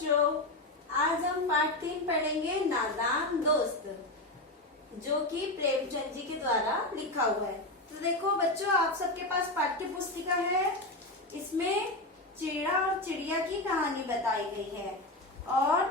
बच्चों, आज हम पाठ 3 पढ़ेंगे नादान दोस्त, जो कि प्रेमचंद जी के द्वारा लिखा हुआ है। तो देखो बच्चों, आप सबके पास पाठ्य पुस्तिका है। इसमें चिड़ा और चिड़िया की कहानी बताई गई है और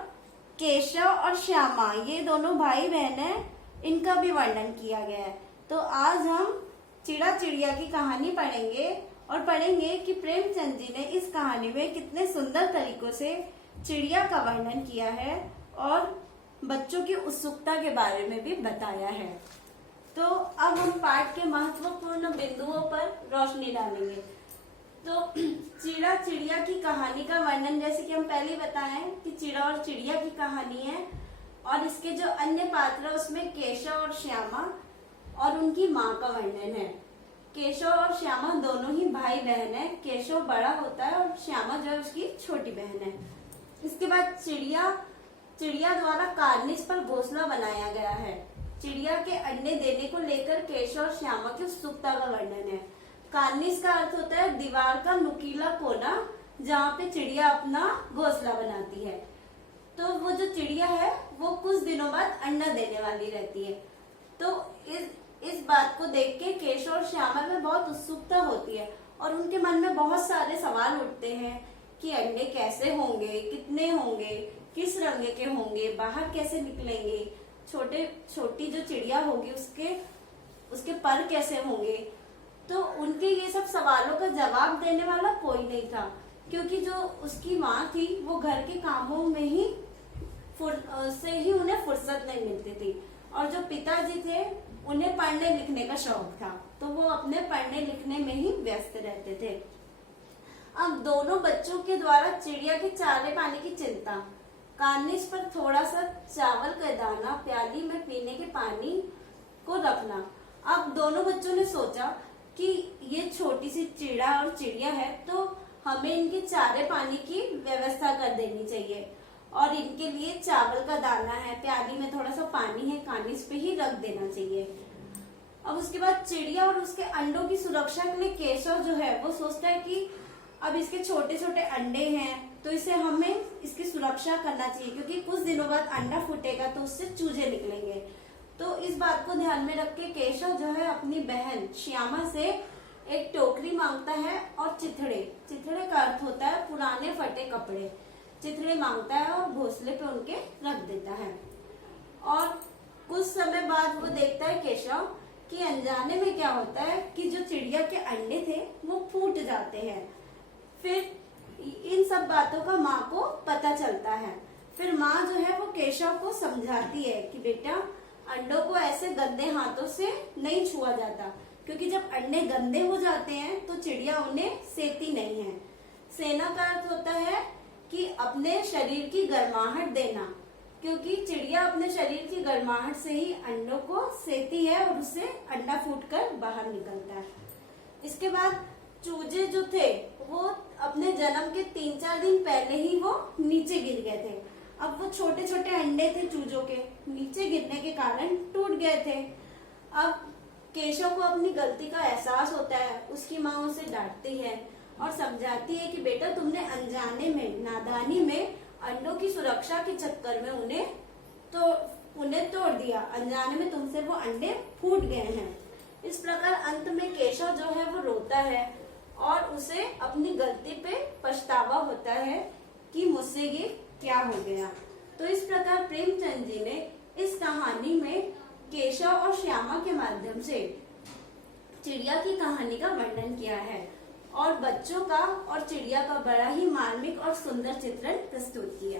केशव और श्यामा ये दोनों भाई बहन हैं, इनका भी वर्णन किया गया है। तो आज हम चिड़ा चिड़िया की कहानी पढ़ेंगे और पढ़ेंगे कि प्रेमचंद जी ने इस कहानी में कितने सुंदर तरीकों से चिड़िया का वर्णन किया है और बच्चों की उत्सुकता के बारे में भी बताया है। तो अब हम पाठ के महत्वपूर्ण बिंदुओं पर रोशनी डालेंगे। तो चिड़ा चिड़िया की कहानी का वर्णन, जैसे कि हम पहले बताएं कि चिड़ा और चिड़िया की कहानी है और इसके जो अन्य पात्र है उसमें केशव और श्यामा और उनकी माँ का वर्णन है। केशव और श्यामा दोनों ही भाई बहन है। केशव बड़ा होता है और श्यामा जो है उसकी छोटी बहन है। इसके बाद चिड़िया द्वारा कार्निस पर घोंसला बनाया गया है। चिड़िया के अंडे देने को लेकर केशव और श्यामा की उत्सुकता का वर्णन है। कार्निस का अर्थ होता है दीवार का नुकीला कोना, जहाँ पे चिड़िया अपना घोंसला बनाती है। तो वो जो चिड़िया है वो कुछ दिनों बाद अंडा देने वाली रहती है। तो इस बात को देख के केशव और श्यामा में बहुत उत्सुकता होती है और उनके मन में बहुत सारे सवाल उठते हैं कि अंडे कैसे होंगे, कितने होंगे, किस रंग के होंगे, बाहर कैसे निकलेंगे, छोटी जो चिड़िया होगी उसके पर कैसे होंगे। तो उनके ये सब सवालों का जवाब देने वाला कोई नहीं था, क्योंकि जो उसकी माँ थी वो घर के कामों में ही उन्हें फुर्सत नहीं मिलती थी और जो पिताजी थे उन्हें पढ़ने लिखने का शौक था, तो वो अपने पढ़ने लिखने में ही व्यस्त रहते थे। अब दोनों बच्चों के द्वारा चिड़िया के चारे पानी की चिंता, कार्निस पर थोड़ा सा चावल का दाना, प्याली में पीने के पानी को रखना। अब दोनों बच्चों ने सोचा कि ये छोटी सी चिड़ा और चिड़िया है, तो हमें इनके चारे पानी की व्यवस्था कर देनी चाहिए और इनके लिए चावल का दाना है, प्याली में थोड़ा सा पानी है, कार्निस पे ही रख देना चाहिए। अब उसके बाद चिड़िया और उसके अंडों की सुरक्षा के लिए केशव जो है वो सोचता है कि अब इसके छोटे छोटे अंडे हैं तो इसे हमें इसकी सुरक्षा करना चाहिए, क्योंकि कुछ दिनों बाद अंडा फूटेगा तो उससे चूजे निकलेंगे। तो इस बात को ध्यान में रख के केशव जो है अपनी बहन श्यामा से एक टोकरी मांगता है और चिथड़े का अर्थ होता है पुराने फटे कपड़े, चिथड़े मांगता है और घोंसले पे उनके रख देता है। और कुछ समय बाद वो देखता है केशव कि अनजाने में क्या होता है कि जो चिड़िया के अंडे थे वो फूट जाते हैं। फिर इन सब बातों का माँ को पता चलता है। फिर माँ जो है वो केशव को समझाती है कि बेटा, अंडों को ऐसे गंदे हाथों से नहीं छुआ जाता, क्योंकि जब अंडे गंदे हो जाते हैं तो चिड़िया उन्हें सेती नहीं है। सेना का अर्थ होता है कि अपने शरीर की गर्माहट देना, क्योंकि चिड़िया अपने शरीर की गर्माहट से ही अंडों को सेती है और उससे अंडा फूटकर बाहर निकलता है। इसके बाद चूजे जो थे वो अपने जन्म के 3-4 दिन पहले ही वो नीचे गिर गए थे। अब वो छोटे छोटे अंडे थे चूजों के, नीचे गिरने के कारण टूट गए थे। अब केशव को अपनी गलती का एहसास होता है। उसकी माँ उसे डांटती है और समझाती है कि बेटा, तुमने अनजाने में, नादानी में अंडों की सुरक्षा के चक्कर में उन्हें तोड़ दिया। अनजाने में तुमसे वो अंडे फूट गए हैं। इस प्रकार अंत में केशव जो है वो रोता है और उसे अपनी गलती पे पछतावा होता है कि मुझसे ये क्या हो गया। तो इस प्रकार प्रेमचंद जी ने इस कहानी में केशव और श्यामा के माध्यम से चिड़िया की कहानी का वर्णन किया है और बच्चों का और चिड़िया का बड़ा ही मार्मिक और सुंदर चित्रण प्रस्तुत किया।